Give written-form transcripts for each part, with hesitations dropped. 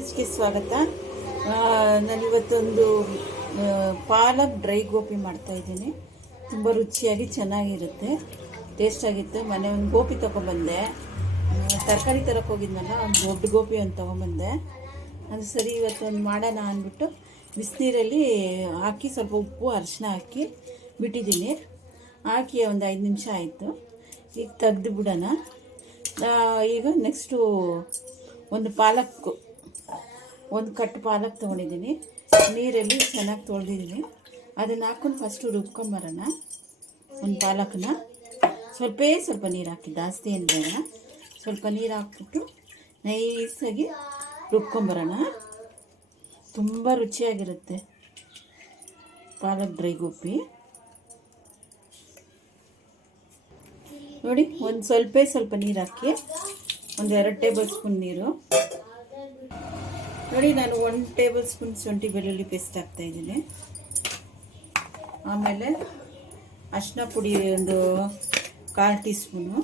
ನ್ಯೂಸ್ಗೆ ಸ್ವಾಗತ. ನಾನಿವತ್ತೊಂದು ಪಾಲಕ್ ಡ್ರೈ ಗೋಪಿ ಮಾಡ್ತಾಯಿದ್ದೀನಿ. ತುಂಬ ರುಚಿಯಾಗಿ ಚೆನ್ನಾಗಿರುತ್ತೆ, ಟೇಸ್ಟಾಗಿತ್ತು. ಮೊನ್ನೆ ಒಂದು ಗೋಪಿ ತೊಗೊಂಬಂದೆ, ತರಕಾರಿ ತರಕ್ಕೆ ಹೋಗಿದ್ನಲ್ಲ, ಒಂದು ದೊಡ್ಡ ಗೋಪಿ ಒಂದು ತೊಗೊಂಬಂದೆ. ಅದು ಸರಿ ಇವತ್ತೊಂದು ಮಾಡೋಣ ಅಂದ್ಬಿಟ್ಟು ಬಿಸಿನೀರಲ್ಲಿ ಹಾಕಿ ಸ್ವಲ್ಪ ಉಪ್ಪು ಅರಿಶಿನ ಹಾಕಿ ಬಿಟ್ಟಿದ್ದೀನಿ. ಹಾಕಿ ಒಂದು 5 ನಿಮಿಷ ಆಯಿತು. ಈಗ ತೆಗ್ದು ಬಿಡೋಣ. ಈಗ ನೆಕ್ಸ್ಟು ಒಂದು ಕಟ್ಟು ಪಾಲಕ್ ತೊಗೊಂಡಿದ್ದೀನಿ. ನೀರಲ್ಲಿ ಚೆನ್ನಾಗಿ ತೊಳೆದಿದ್ದೀನಿ. ಅದನ್ನು ಹಾಕ್ಕೊಂಡು ಫಸ್ಟು ರುಬ್ಕೊಂಬರೋಣ. ಒಂದು ಪಾಲಕನ್ನ ಸ್ವಲ್ಪ ನೀರು ಹಾಕಿ, ಜಾಸ್ತಿ ಏನು ಬೇಡ, ಸ್ವಲ್ಪ ನೀರು ಹಾಕ್ಬಿಟ್ಟು ನೈಸಾಗಿ ರುಬ್ಕೊಂಬರೋಣ. ತುಂಬ ರುಚಿಯಾಗಿರುತ್ತೆ ಪಾಲಕ್ ಡ್ರೈ ಗೋಪಿ. ನೋಡಿ, ಒಂದು ಸ್ವಲ್ಪ ನೀರು ಹಾಕಿ, ಒಂದು 2 ಟೇಬಲ್ ಸ್ಪೂನ್ ನೀರು ನೋಡಿ. ನಾನು 1 ಟೇಬಲ್ ಸ್ಪೂನ್ ಶುಂಠಿ ಬೆಳ್ಳುಳ್ಳಿ ಪೇಸ್ಟ್ ಹಾಕ್ತಾಯಿದ್ದೀನಿ. ಆಮೇಲೆ ಅರಿಶಿನ ಪುಡಿ ಒಂದು 1/4 ಟೀ ಸ್ಪೂನು.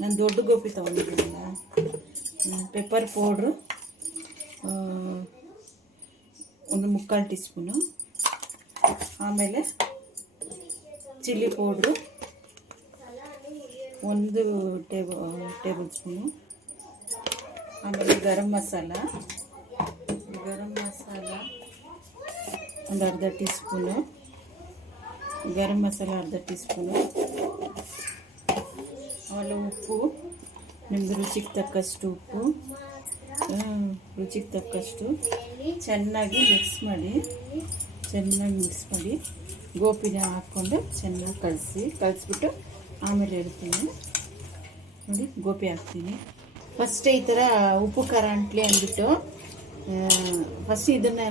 ನಾನು ದೊಡ್ಡ ಗೋಪಿ ತೊಗೊಂಡಿದ್ದೀನಲ್ಲ. ಪೆಪ್ಪರ್ ಪೌಡ್ರು ಒಂದು 3/4 ಟೀ ಸ್ಪೂನು. ಆಮೇಲೆ ಚಿಲ್ಲಿ ಪೌಡ್ರು 1 ಟೇಬಲ್ ಸ್ಪೂನು. ಆಮೇಲೆ ಗರಂ ಮಸಾಲ ಒಂದು ಅರ್ಧ ಟೀ ಸ್ಪೂನು. ಗರಂ ಮಸಾಲ ಅರ್ಧ ಟೀ ಸ್ಪೂನು. ಆಮೇಲೆ ಉಪ್ಪು ನಿಮ್ಮದು ರುಚಿಗೆ ತಕ್ಕಷ್ಟು ಉಪ್ಪು, ಚೆನ್ನಾಗಿ ಮಿಕ್ಸ್ ಮಾಡಿ ಗೋಪಿನ ಹಾಕ್ಕೊಂಡು ಚೆನ್ನಾಗಿ ಕಲಿಸ್ಬಿಟ್ಟು ಆಮೇಲೆ ಇಡ್ತೀನಿ. ನೋಡಿ, ಗೋಪಿ ಹಾಕ್ತೀನಿ. ಫಸ್ಟೇ ಈ ಥರ ಉಪ್ಪು ಖಾರ ಅಂಟ್ಲಿ ಅಂದ್ಬಿಟ್ಟು ಫಸ್ಟ್ ಇದನ್ನು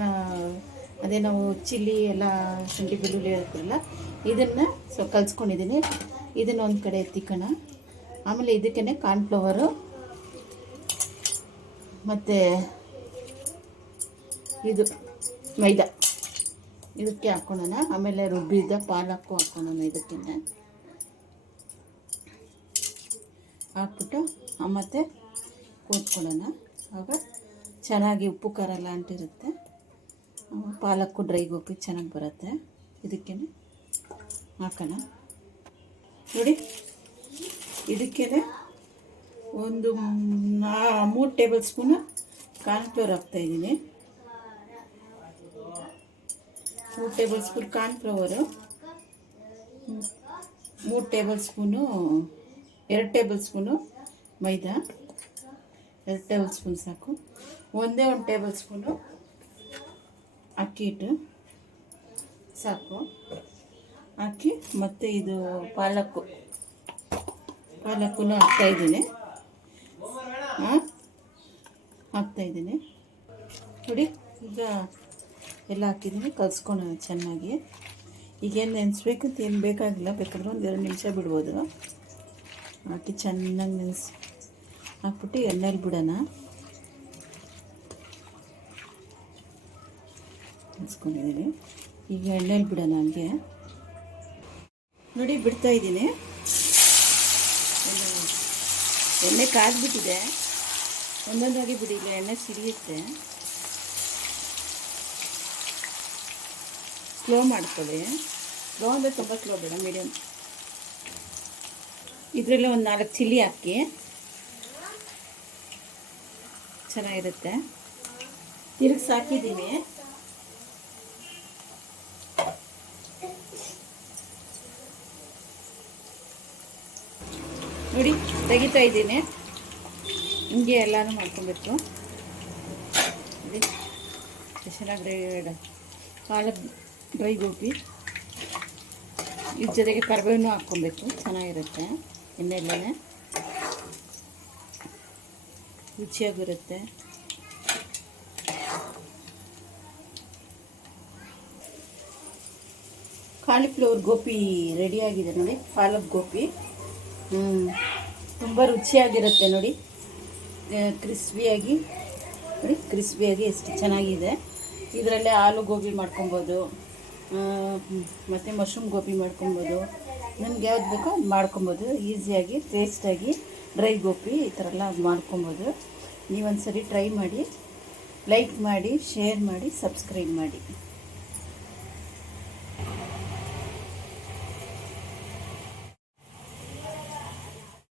ಅದೇ ನಾವು ಚಿಲ್ಲಿ ಎಲ್ಲ ಶುಂಠಿ ಬೆಳ್ಳುಳ್ಳಿ ಹಾಕ್ತಿರಲ್ಲ, ಇದನ್ನು ಸ್ವಲ್ಪ ಕಲಿಸ್ಕೊಂಡಿದ್ದೀನಿ. ಇದನ್ನು ಒಂದು ಕಡೆ ಎತ್ತಿಕೋಣ. ಆಮೇಲೆ ಇದಕ್ಕೇ ಕಾರ್ನ್ಫ್ಲವರು ಮತ್ತು ಇದು ಮೈದಾ ಇದಕ್ಕೆ ಹಾಕ್ಕೊಳ್ಳೋಣ. ಆಮೇಲೆ ರುಬ್ಬಿದ ಪಾಲಕ್ಕು ಹಾಕ್ಕೊಳ್ಳೋಣ. ಇದಕ್ಕೆ ಹಾಕ್ಬಿಟ್ಟು ಮತ್ತು ಕೂತ್ಕೊಳ್ಳೋಣ. ಆಗ ಚೆನ್ನಾಗಿ ಉಪ್ಪು ಖಾರ ಎಲ್ಲ ಅಂಟಿರುತ್ತೆ. ಪಾಲಕ್ಕು ಡ್ರೈ ಗೋಪಿ ಚೆನ್ನಾಗಿ ಬರುತ್ತೆ. ಇದಕ್ಕೇ ಹಾಕೋಣ. ನೋಡಿ, ಇದಕ್ಕೇ ಒಂದು 3 ಟೇಬಲ್ ಸ್ಪೂನು ಕಾರ್ನ್ಫ್ಲವರ್ ಹಾಕ್ತಾಯಿದ್ದೀನಿ. 3 table spoon cornflour, 3 table spoon 2 table spoon maida, 2 table spoon ಸಾಕು. 1 ಟೇಬಲ್ ಸ್ಪೂನು ಅಕ್ಕಿ ಹಿಟ್ಟು ಸಾಕು ಹಾಕಿ, ಮತ್ತು ಇದು ಪಾಲಕ್ಕು ಹಾಕ್ತಾಯಿದ್ದೀನಿ. ನೋಡಿ, ಈಗ ಎಲ್ಲ ಹಾಕಿದ್ದೀನಿ. ಕಲಿಸ್ಕೊಳ್ಳೋಣ ಚೆನ್ನಾಗಿ. ಈಗೇನು ನೆನೆಸ್ಬೇಕಂತ ಏನು ಬೇಕಾಗಿಲ್ಲ, ಬೇಕಾದ್ರೆ ಒಂದು 2 ನಿಮಿಷ ಬಿಡ್ಬೋದು. ಹಾಕಿ ಚೆನ್ನಾಗಿ ಹಾಕ್ಬಿಟ್ಟು ಎಣ್ಣೆಲಿ ಬಿಡೋಣ. ನೆನೆಸ್ಕೊಂಡಿದ್ದೀನಿ. ಈಗ ಎಣ್ಣೆಲಿ ಬಿಡೋಣ. ಹಂಗೆ ನೋಡಿ, ಬಿಡ್ತಾಯಿದ್ದೀನಿ. ಎಣ್ಣೆ ಕಾದ್ಬಿಟ್ಟಿದೆ. ಒಂದೊಂದಾಗಿ ಬಿಡಿಲ್ಲ, ಎಣ್ಣೆ ಸಿಡಿಯುತ್ತೆ. ಸ್ಲೋ ಮಾಡ್ಕೊಳ್ಳಿ. ಸ್ಲೋ ಅಂದರೆ ತುಂಬ ಸ್ಲೋ ಬೇಡ, ಮೀಡಿಯಮ್. ಇದರಲ್ಲೇ ಒಂದು 4 ಚಿಲ್ಲಿ ಹಾಕಿ, ಚೆನ್ನಾಗಿರುತ್ತೆ. ತಿರುಗಿಸಿ ಹಾಕಿದ್ದೀನಿ. ನೋಡಿ, ತೆಗಿತಾ ಇದ್ದೀನಿ. ಹಿಂಗೆ ಎಲ್ಲನೂ ಮಾಡ್ಕೊಬೇಕು. ನೋಡಿ, ಚೆನ್ನಾಗಿ ಪಾಲಕ್ ಡ್ರೈ ಗೋಪಿ. ಇದ್ರ ಜೊತೆಗೆ ಕರಿಬೇವನ್ನು ಹಾಕ್ಕೊಬೇಕು, ಚೆನ್ನಾಗಿರುತ್ತೆ. ಎಣ್ಣೆಲ್ಲೇ ರುಚಿಯಾಗಿರುತ್ತೆ. ಕಾಲಿಫ್ಲವರ್ ಗೋಪಿ ರೆಡಿಯಾಗಿದೆ ನೋಡಿ. ಪಾಲಕ್ ಗೋಪಿ ತುಂಬ ರುಚಿಯಾಗಿರುತ್ತೆ ನೋಡಿ. ಕ್ರಿಸ್ಪಿಯಾಗಿ ಎಷ್ಟು ಚೆನ್ನಾಗಿದೆ. ಇದರಲ್ಲೇ ಆಲೂ ಗೋಬಿ ಮಾಡ್ಕೊಬೋದು, ಮತ್ತು ಮಶ್ರೂಮ್ ಗೋಬಿ ಮಾಡ್ಕೊಬೋದು. ನಮ್ಗೆ ಯಾವ್ದು ಬೇಕೋ ಅದು ಮಾಡ್ಕೊಬೋದು. ಈಸಿಯಾಗಿ ಟೇಸ್ಟಾಗಿ ಡ್ರೈ ಗೋಪಿ ಈ ಥರ ಎಲ್ಲ ಅದು ಮಾಡ್ಕೊಬೋದು. ನೀವೊಂದು ಸರಿ ಟ್ರೈ ಮಾಡಿ, ಲೈಕ್ ಮಾಡಿ, ಶೇರ್ ಮಾಡಿ, ಸಬ್ಸ್ಕ್ರೈಬ್ ಮಾಡಿ.